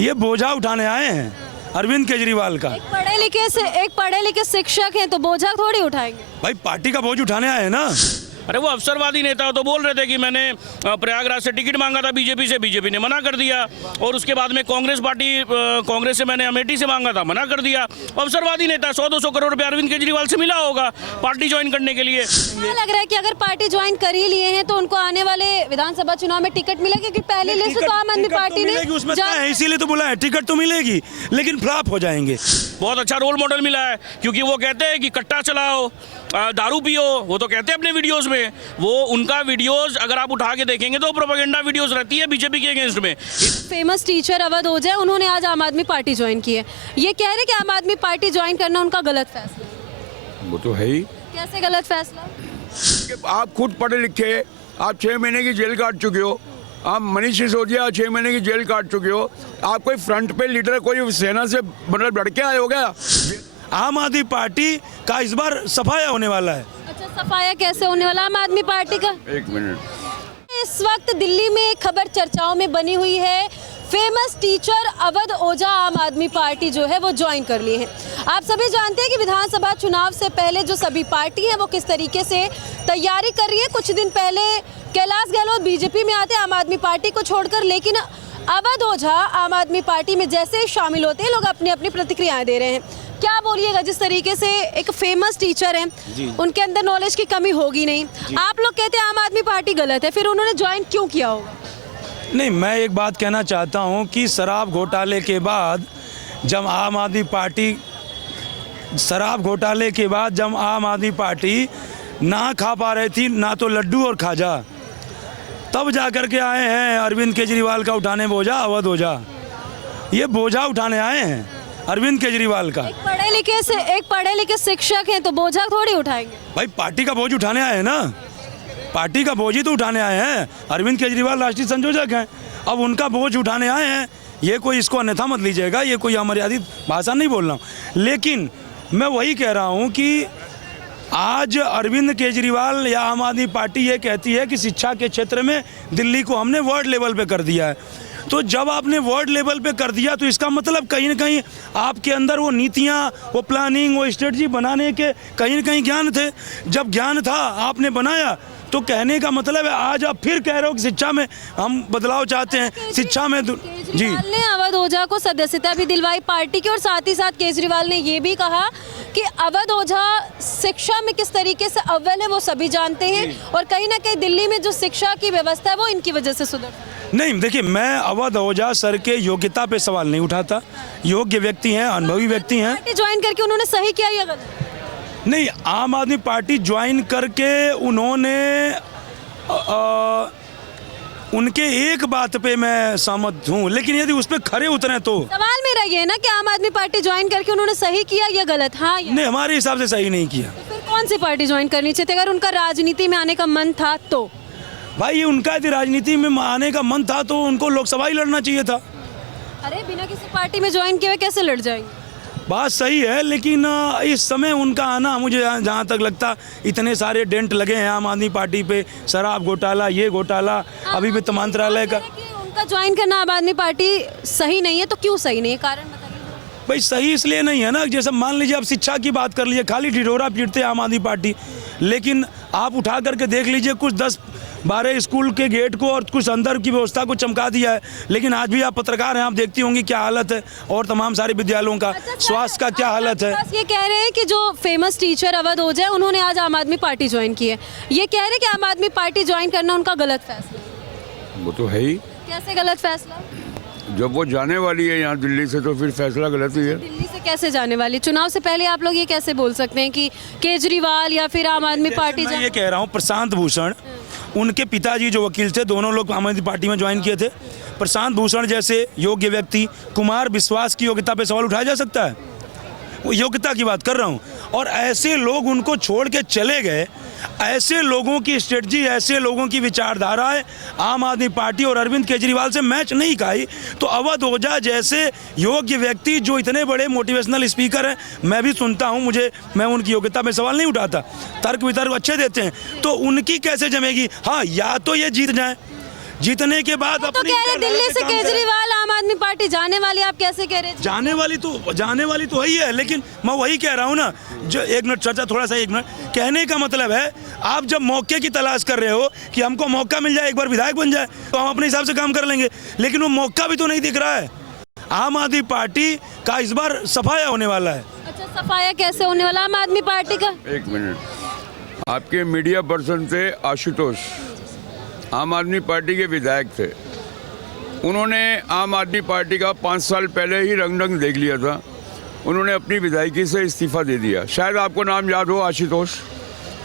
ये बोझा उठाने आए हैं अरविंद केजरीवाल का। एक पढ़े लिखे शिक्षक हैं तो बोझा थोड़ी उठाएंगे। भाई पार्टी का बोझ उठाने आए हैं ना। अरे वो अवसरवादी नेता तो बोल रहे थे कि मैंने प्रयागराज से टिकट मांगा था बीजेपी से, बीजेपी ने मना कर दिया। और उसके बाद में कांग्रेस से मैंने अमेठी से मांगा था, मना कर दिया। अवसरवादी नेता 100-200 करोड़ रुपया अरविंद केजरीवाल से मिला होगा पार्टी ज्वाइन करने के लिए। मुझे लग रहा है कि अगर पार्टी ज्वाइन कर ही लिए हैं तो उनको आने वाले विधानसभा चुनाव में टिकट मिलेगा, क्योंकि पहली लिस्ट तो आम आदमी पार्टी ने उसमें इसीलिए तो बोला है टिकट तो मिलेगी लेकिन फ्लॉप हो जाएंगे। बहुत अच्छा रोल मॉडल मिला है, क्योंकि वो कहते हैं कि कट्टा चलाओ, दारू पियो, वो तो कहते हैं अपने वीडियोस में। वो उनका वीडियोस अगर आप उठा के देखेंगे तो प्रोपेगेंडा वीडियोस रहती है बीजेपी के अगेंस्ट में। फेमस टीचर अवध ओझा, उन्होंने आज आम आदमी पार्टी ज्वाइन की है। ये कह रहे कि आम आदमी पार्टी ज्वाइन करना उनका गलत फैसला है। वो तो है ही। कैसे गलत फैसला? आप खुद पढ़े लिखे, आप 6 महीने की जेल काट चुके हो। आप मनीष सिसोदिया 6 महीने की जेल काट चुके हो। आप कोई फ्रंट पे लीडर, कोई सेना से मतलब लड़के आए हो गया। आम आदमी पार्टी का इस बार सफाया होने वाला है। अच्छा, सफाया कैसे होने वाला आम आदमी पार्टी का? एक मिनट। इस वक्त दिल्ली में एक खबर चर्चाओं में बनी हुई है। फेमस टीचर अवध ओझा आम आदमी पार्टी जो है वो ज्वाइन कर ली है। आप सभी जानते हैं कि विधानसभा चुनाव से पहले जो सभी पार्टी है वो किस तरीके से तैयारी कर रही है। कुछ दिन पहले कैलाश गहलोत बीजेपी में आते आम आदमी पार्टी को छोड़कर, लेकिन अवध ओझा आम आदमी पार्टी में जैसे शामिल होते हैं लोग अपनी अपनी प्रतिक्रियाएं दे रहे हैं। क्या बोलिएगा, जिस तरीके से एक फेमस टीचर हैं, उनके अंदर नॉलेज की कमी होगी नहीं, आप लोग कहते हैं आम आदमी पार्टी गलत है, फिर उन्होंने ज्वाइन क्यों किया होगा? नहीं, मैं एक बात कहना चाहता हूं कि शराब घोटाले के बाद जब आम आदमी पार्टी ना खा पा रही थी ना तो लड्डू और खाजा, तब जा कर के आए हैं अरविंद केजरीवाल का उठाने बोझा अवध ओझा। ये बोझा उठाने आए हैं अरविंद केजरीवाल का। एक पढ़े लिखे शिक्षक हैं तो बोझा थोड़ी उठाएंगे। भाई पार्टी का बोझ उठाने आए हैं ना, पार्टी का बोझ ही तो उठाने आए हैं। अरविंद केजरीवाल राष्ट्रीय संयोजक हैं, अब उनका बोझ उठाने आए हैं। ये कोई इसको अन्यथा मत लीजिएगा, ये कोई अमर्यादित भाषा नहीं बोल रहा हूँ, लेकिन मैं वही कह रहा हूँ कि आज अरविंद केजरीवाल या आम आदमी पार्टी ये कहती है कि शिक्षा के क्षेत्र में दिल्ली को हमने वर्ल्ड लेवल पे कर दिया है। तो जब आपने वर्ल्ड लेवल पे कर दिया तो इसका मतलब कहीं ना कहीं आपके अंदर वो नीतियाँ, वो प्लानिंग, वो स्ट्रेटजी बनाने के कहीं ना कहीं ज्ञान थे। जब ज्ञान था आपने बनाया, तो कहने का मतलब है आज आप फिर कह रहे हो कि शिक्षा में हम बदलाव चाहते हैं। शिक्षा में जी, केजरीवाल ने अवध ओझा को सदस्यता भी दिलवाई पार्टी की, और साथ ही साथ केजरीवाल ने ये भी कहा कि अवध ओझा शिक्षा में किस तरीके से अव्वल है वो सभी जानते हैं, और कहीं ना कहीं दिल्ली में जो शिक्षा की व्यवस्था है वो इनकी वजह से सुधर। नहीं देखिए, मैं अवध ओझा सर के योग्यता पे सवाल नहीं उठाता। योग्य व्यक्ति हैं, अनुभवी व्यक्ति हैं। पार्टी ज्वाइन करके उन्होंने सही किया या गलत? नहीं, आम आदमी पार्टी ज्वाइन करके उन्होंने उनके एक बात पे मैं सहमत हूँ, लेकिन यदि उस पर खरे उतरे तो सवाल मेरा ये है ना कि आम आदमी पार्टी ज्वाइन करके उन्होंने सही किया या गलत? हाँ या नहीं, हमारे हिसाब से सही नहीं किया। तो फिर कौन सी पार्टी ज्वाइन करनी चाहिए अगर उनका राजनीति में आने का मन था तो? भाई ये उनका यदि राजनीति में आने का मन था तो उनको लोकसभा ही लड़ना चाहिए था। अरे बिना किसी पार्टी में ज्वाइन किए हुए कैसे लड़ जाएंगे? बात सही है, लेकिन इस समय उनका आना, मुझे जहाँ तक लगता, इतने सारे डेंट लगे हैं आम आदमी पार्टी पे, शराब घोटाला, ये घोटाला, अभी वित्त मंत्रालय का। उनका ज्वाइन करना आम आदमी पार्टी सही नहीं है, तो क्यों सही नहीं है, कारण बताइए। भाई सही इसलिए नहीं है ना, जैसे मान लीजिए आप शिक्षा की बात कर लीजिए, खाली ढिढोरा पीटते आम आदमी पार्टी, लेकिन आप उठा करके देख लीजिए कुछ 10-12 स्कूल के गेट को और कुछ अंदर की व्यवस्था को चमका दिया है। लेकिन आज भी आप पत्रकार हैं, आप देखती होंगी क्या हालत है, और तमाम सारे विद्यालयों का स्वास्थ्य का क्या हालत है। ये कह रहे हैं कि जो फेमस टीचर अवध ओझा है उन्होंने आज आम आदमी पार्टी ज्वाइन की है, ये कह रहे हैं कि आम आदमी पार्टी ज्वाइन करना उनका गलत फैसला है। वो तो है ही। कैसे गलत फैसला? जब वो जाने वाली है यहाँ दिल्ली से तो फिर फैसला गलत ही है। दिल्ली से कैसे जाने वाली? चुनाव से पहले आप लोग ये कैसे बोल सकते हैं कि केजरीवाल या फिर आम आदमी पार्टी? मैं ये कह रहा हूँ, प्रशांत भूषण, उनके पिताजी जो वकील थे, दोनों लोग आम आदमी पार्टी में ज्वाइन किए थे। प्रशांत भूषण जैसे योग्य व्यक्ति, कुमार विश्वास की योग्यता पे सवाल उठाया जा सकता है? वो योग्यता की बात कर रहा हूँ। और ऐसे लोग उनको छोड़ के चले गए, ऐसे लोगों की स्ट्रेटजी, ऐसे लोगों की विचारधाराएं आम आदमी पार्टी और अरविंद केजरीवाल से मैच नहीं खाई, तो अवध ओझा जैसे योग्य व्यक्ति जो इतने बड़े मोटिवेशनल स्पीकर हैं, मैं भी सुनता हूं, मैं उनकी योग्यता पे सवाल नहीं उठाता, तर्क वितर्क अच्छे देते हैं, तो उनकी कैसे जमेगी? हाँ, या तो ये जीत जाए, जीतने के बाद तो कह रहे दिल्ली से केजरीवाल आम आदमी पार्टी जाने वाली, आप कैसे कह रहे थे? जाने वाली तो वही है, लेकिन मैं वही कह रहा हूँ ना, जो एक मिनट चर्चा, थोड़ा सा एक मिनट, कहने का मतलब है आप जब मौके की तलाश कर रहे हो कि हमको मौका मिल जाए, एक बार विधायक बन जाए, तो हम अपने हिसाब से काम कर लेंगे, लेकिन वो मौका भी तो नहीं दिख रहा है। आम आदमी पार्टी का इस बार सफाया होने वाला है। अच्छा, सफाया कैसे होने वाला आम आदमी पार्टी का? एक मिनट, आपके मीडिया पर्सन थे आशुतोष, आम आदमी पार्टी के विधायक थे। उन्होंने आम आदमी पार्टी का 5 साल पहले ही रंग देख लिया था। उन्होंने अपनी विधायकी से इस्तीफा दे दिया। शायद आपको नाम याद हो, आशुतोष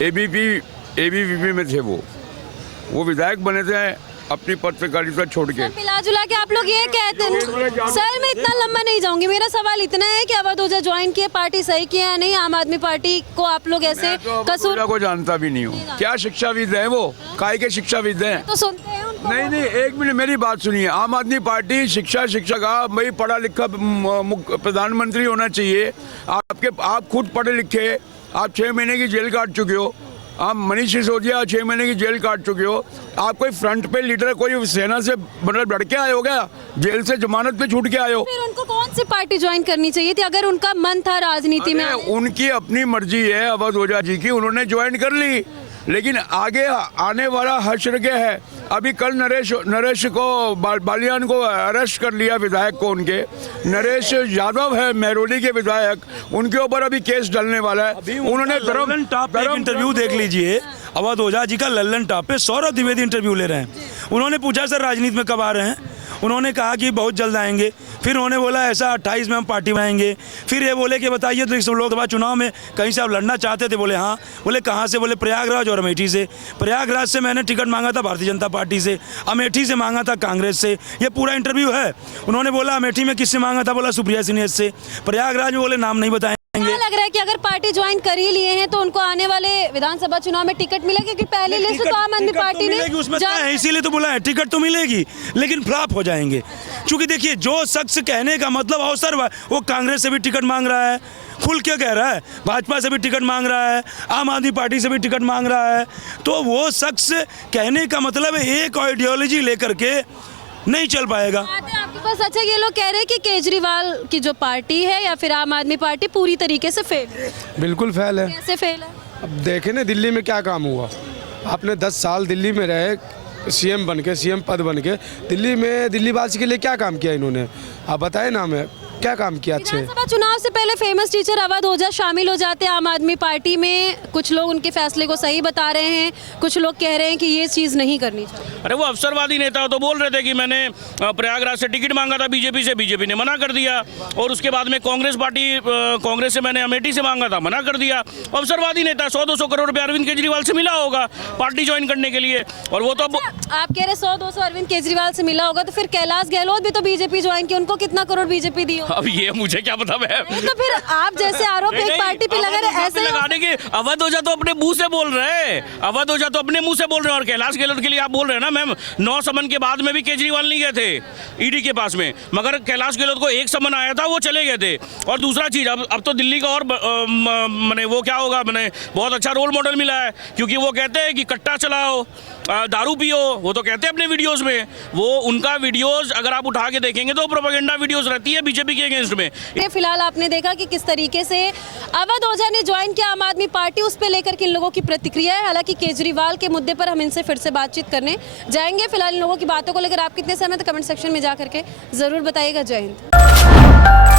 एबीवीपी में थे वो विधायक बने थे अपनी पत्रकारिता छोड़ के। मिला जुला के आप लोग ये कहते हैं। सर, मैं इतना लंबा नहीं जाऊंगी, मेरा सवाल इतना है कि अवध ओझा ज्वाइन किए, पार्टी सही किया या नहीं? आम आदमी पार्टी को आप लोग ऐसे मैं तो कसूर को जानता भी नहीं हूँ। क्या शिक्षाविद है वो? काय के शिक्षाविद हैं? तो सुनते हैं उनको। नहीं, एक मिनट मेरी बात सुनिए। आम आदमी पार्टी शिक्षा का भाई पढ़ा लिखा प्रधानमंत्री होना चाहिए। आप खुद पढ़े लिखे, आप 6 महीने की जेल काट चुके हो। आप मनीष सिसोदिया 6 महीने की जेल काट चुके हो। आप कोई फ्रंट पे लीडर, कोई सेना से मतलब लड़ के आए हो क्या? जेल से जमानत पे छूट के आए हो? फिर उनको कौन सी पार्टी ज्वाइन करनी चाहिए थी अगर उनका मन था राजनीति में? उनकी अपनी मर्जी है अवध ओझा जी की, उन्होंने ज्वाइन कर ली, लेकिन आगे आने वाला हश्र है। अभी कल नरेश को बालियान को अरेस्ट कर लिया, विधायक को। उनके नरेश यादव है महरौली के विधायक, उनके ऊपर अभी केस डलने वाला है। उन्होंने लल्लन टॉप पे एक इंटरव्यू देख लीजिए, अवध ओझा जी का लल्लन टॉप पे सौरभ द्विवेदी इंटरव्यू ले रहे हैं। उन्होंने पूछा सर राजनीति में कब आ रहे हैं? उन्होंने कहा कि बहुत जल्द आएंगे। फिर उन्होंने बोला ऐसा 28 में हम पार्टी बनाएंगे। फिर ये बोले कि बताइए तो लोकसभा चुनाव में कहीं से आप लड़ना चाहते थे? बोले हाँ। बोले कहाँ से? बोले प्रयागराज और अमेठी से। प्रयागराज से मैंने टिकट मांगा था भारतीय जनता पार्टी से, अमेठी से मांगा था कांग्रेस से। ये पूरा इंटरव्यू है। उन्होंने बोला अमेठी में किससे मांगा था? बोला सुप्रिया सिन्हा से। प्रयागराज में बोले नाम नहीं बताएंगे। क्या लग रहा है कि अगर पार्टी ज्वाइन कर ही लिए हैं तो उनको आने वाले विधानसभा चुनाव में टिकट मिलेगा? क्योंकि पहली लिस्ट तो आम आदमी पार्टी ने उसमें है, इसीलिए तो बोला है टिकट तो मिलेगी, लेकिन फ्लॉप हो जाएंगे। क्योंकि देखिए, जो शख्स कहने का मतलब अवसर, वो कांग्रेस से भी टिकट मांग रहा है, खुल के कह रहा है, भाजपा से भी टिकट मांग रहा है, आम आदमी पार्टी से भी टिकट मांग रहा है, तो वो शख्स कहने का मतलब एक आइडियोलॉजी लेकर के नहीं चल पाएगा। आपके पास अच्छा, ये लोग कह रहे हैं कि केजरीवाल की जो पार्टी है या फिर आम आदमी पार्टी पूरी तरीके से फेल है। बिल्कुल फेल है। कैसे फेल है? अब देखे ना दिल्ली में क्या काम हुआ। आपने 10 साल दिल्ली में रहे, सीएम बन के, सीएम पद बन के, दिल्ली वासी के लिए क्या काम किया इन्होंने? आप बताए ना हमें क्या काम किया अच्छे? विधानसभा चुनाव से पहले फेमस टीचर अवध ओझा शामिल हो जाते हैं आम आदमी पार्टी में। कुछ लोग उनके फैसले को सही बता रहे हैं, कुछ लोग कह रहे हैं कि ये चीज़ नहीं करनी चाहिए। अरे वो अवसरवादी नेता तो बोल रहे थे कि मैंने प्रयागराज से टिकट मांगा था बीजेपी से, बीजेपी ने मना कर दिया। और उसके बाद में कांग्रेस से मैंने अमेठी से मांगा था, मना कर दिया। अवसरवादी नेता 100-200 करोड़ रुपये अरविंद केजरीवाल से मिला होगा पार्टी ज्वाइन करने के लिए। और वो तो आप कह रहे 100-200 अरविंद केजरीवाल से मिला होगा, तो फिर कैलाश गहलोत भी तो बीजेपी ज्वाइन की, उनको कितना करोड़ बीजेपी दी? अब ये मुझे क्या पता है। तो फिर आप जैसे आरोप एक पार्टी पे लगा रहे, ऐसे लगाने के अवध ओझा तो अपने मुंह से बोल रहे हैं, अवध ओझा तो अपने मुंह से बोल रहे हैं। और कैलाश गहलोत के लिए आप बोल रहे हैं ना मैम, 9 समन के बाद में भी केजरीवाल नहीं गए थे ईडी के पास में, मगर कैलाश गहलोत को 1 समन आया था, वो चले गए थे। और दूसरा चीज, अब तो दिल्ली का और मैंने वो क्या होगा, मैंने बहुत अच्छा रोल मॉडल मिला है, क्योंकि वो कहते हैं कि कट्टा चलाओ, दारू पियो, वो तो कहते हैं अपने वीडियोस में। वो उनका वीडियोस अगर आप उठा के देखेंगे तो प्रोपेगेंडा वीडियोस रहती है बीजेपी के अगेंस्ट में। फिलहाल आपने देखा कि किस तरीके से अवध ओझा ने ज्वाइन किया आम आदमी पार्टी, उस पे लेकर के इन लोगों की प्रतिक्रिया है। हालांकि केजरीवाल के मुद्दे पर हम इनसे फिर से बातचीत करने जाएंगे। फिलहाल इन लोगों की बातों को लेकर आप कितने सहमत, कमेंट सेक्शन में जा करके जरूर बताइएगा। जय हिंद।